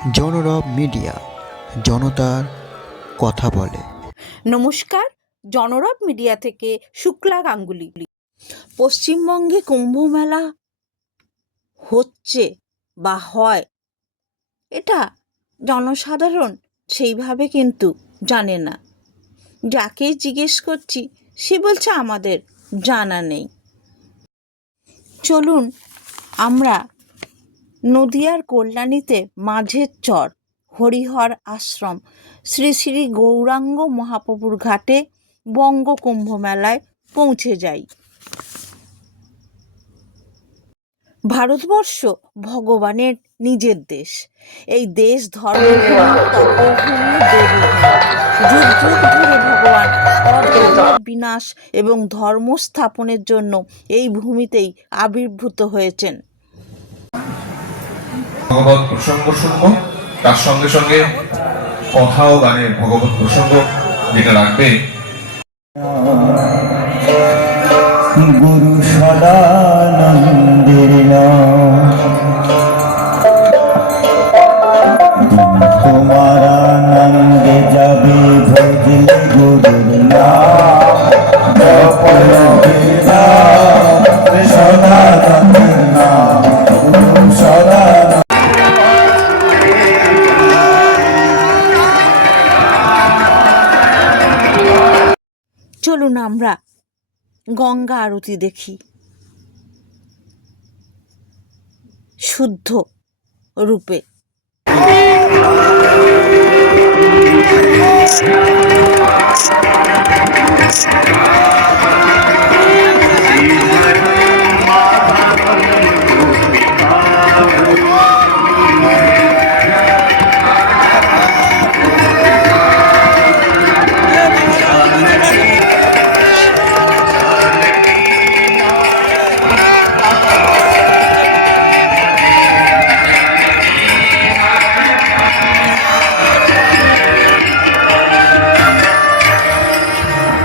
জনরব মিডিয়া, জনতার কথা বলে। নমস্কার, জনরব মিডিয়া থেকে শুক্লা গাঙ্গুলি। পশ্চিমবঙ্গে কুম্ভ মেলা হচ্ছে বা হয়, এটা জনসাধারণ সেইভাবে কিন্তু জানে না। যাকে জিজ্ঞেস করছি সে বলছে আমাদের জানা নেই। চলুন আমরা নদিয়ার কল্যাণীতে মাঝের চর হরিহর আশ্রম শ্রী শ্রী গৌরাঙ্গ মহাপ্রভুর ঘাটে বঙ্গ কুম্ভ মেলায় পৌঁছে যাই। ভারতবর্ষ ভগবানের নিজের দেশ। এই দেশ ধর্মভূমি, তপভূমি, দেবভূমি। যুগ যুগ ধরে ভগবান অধর্মের বিনাশ এবং ধর্ম স্থাপনের জন্য এই ভূমিতেই আবির্ভূত হয়েছেন। ভগবত প্রসঙ্গ শুনবো, তার সঙ্গে সঙ্গে কথা ও গানের ভগবত প্রসঙ্গ যেটা রাখবে গুরু সদানন্দের তোমার আনন্দে যাবে ভজলে গুরুর নাম সদানন্দের নাম গুরু সদানন্দ। চলুন আমরা গঙ্গা আরতি দেখি। শুদ্ধ রূপে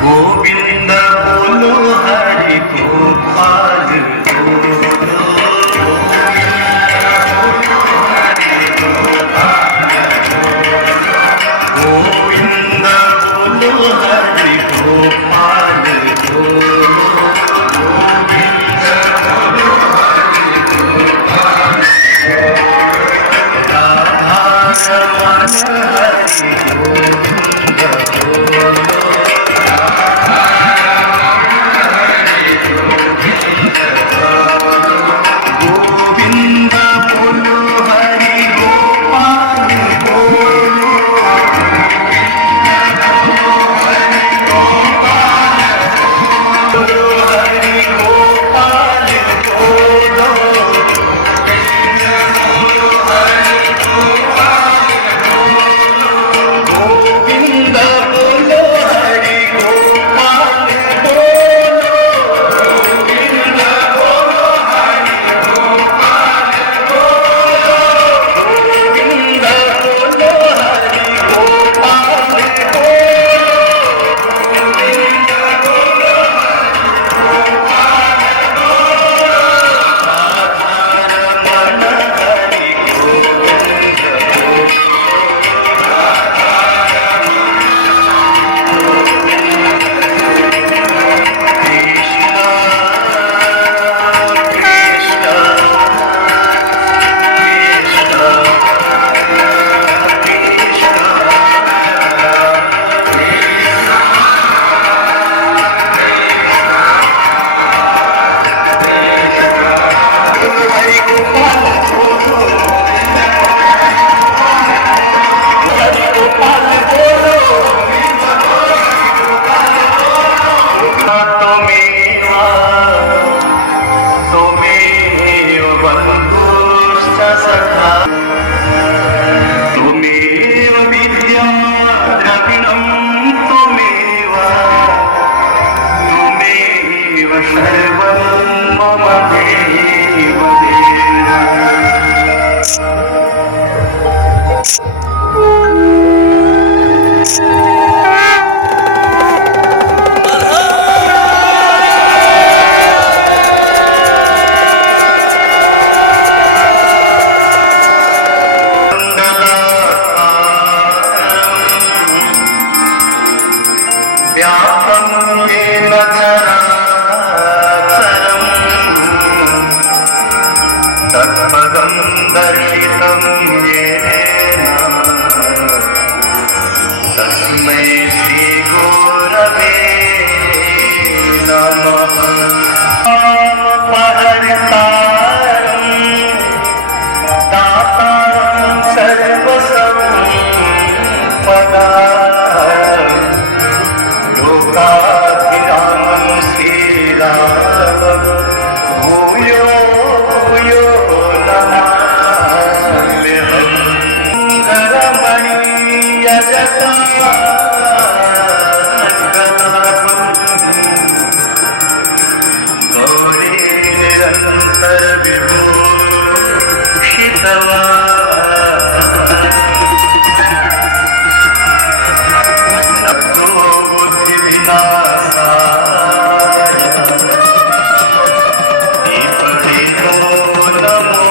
গোবিন্দ বল तत्पदं दर्शितं येन तस्मै श्रीगुरवे नमः। परतारं दातारं सर्वसम्पदां लोकाभिरामं श्रीरामं भूयो भूयो नमाम्यहम्। गौरी निरन्तर विभूषितवा नतो बुद्धिविनाशाय विपरीतो नमो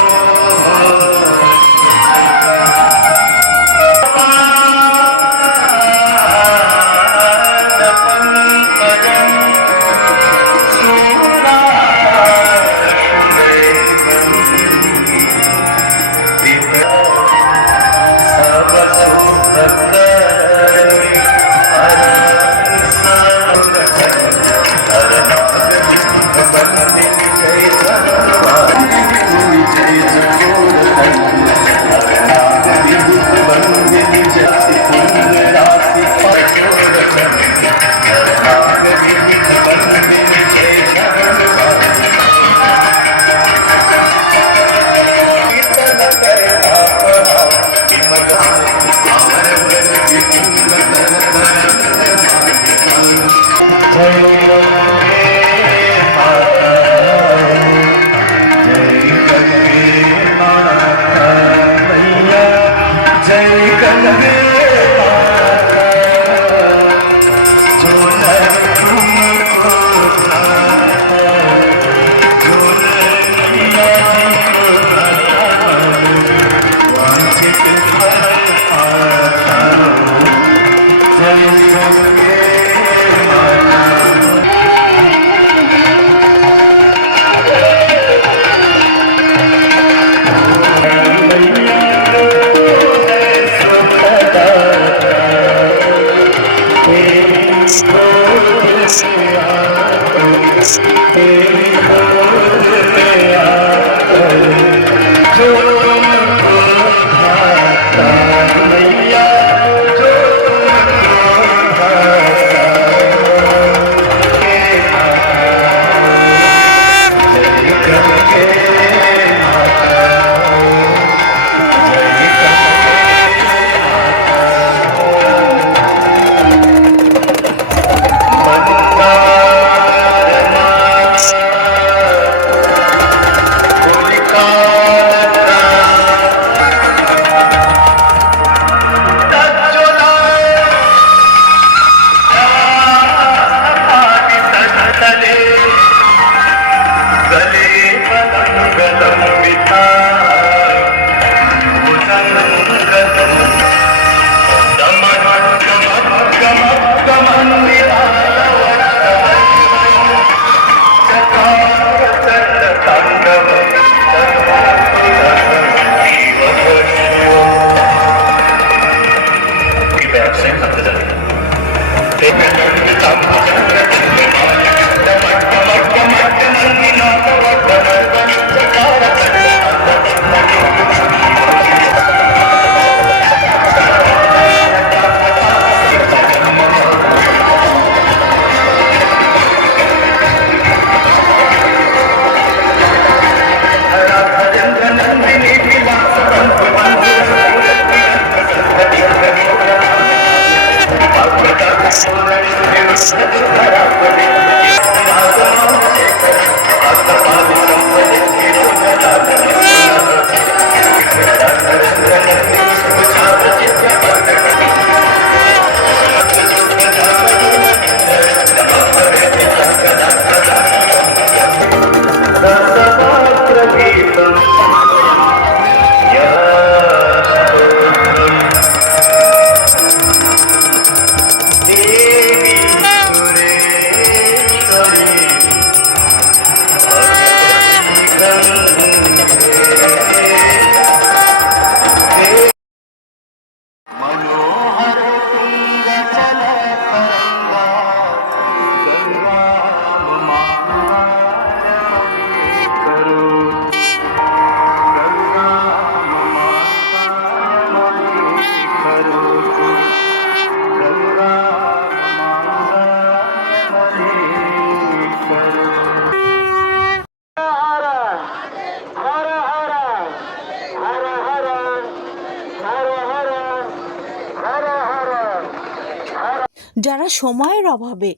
যারা সময়ের অভাবে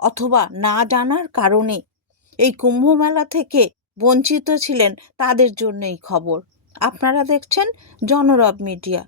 অথবা না জানার কারণে এই কুম্ভ মেলা থেকে বঞ্চিত ছিলেন, তাদের জন্য এই খবর। আপনারা দেখছেন জনরব মিডিয়া।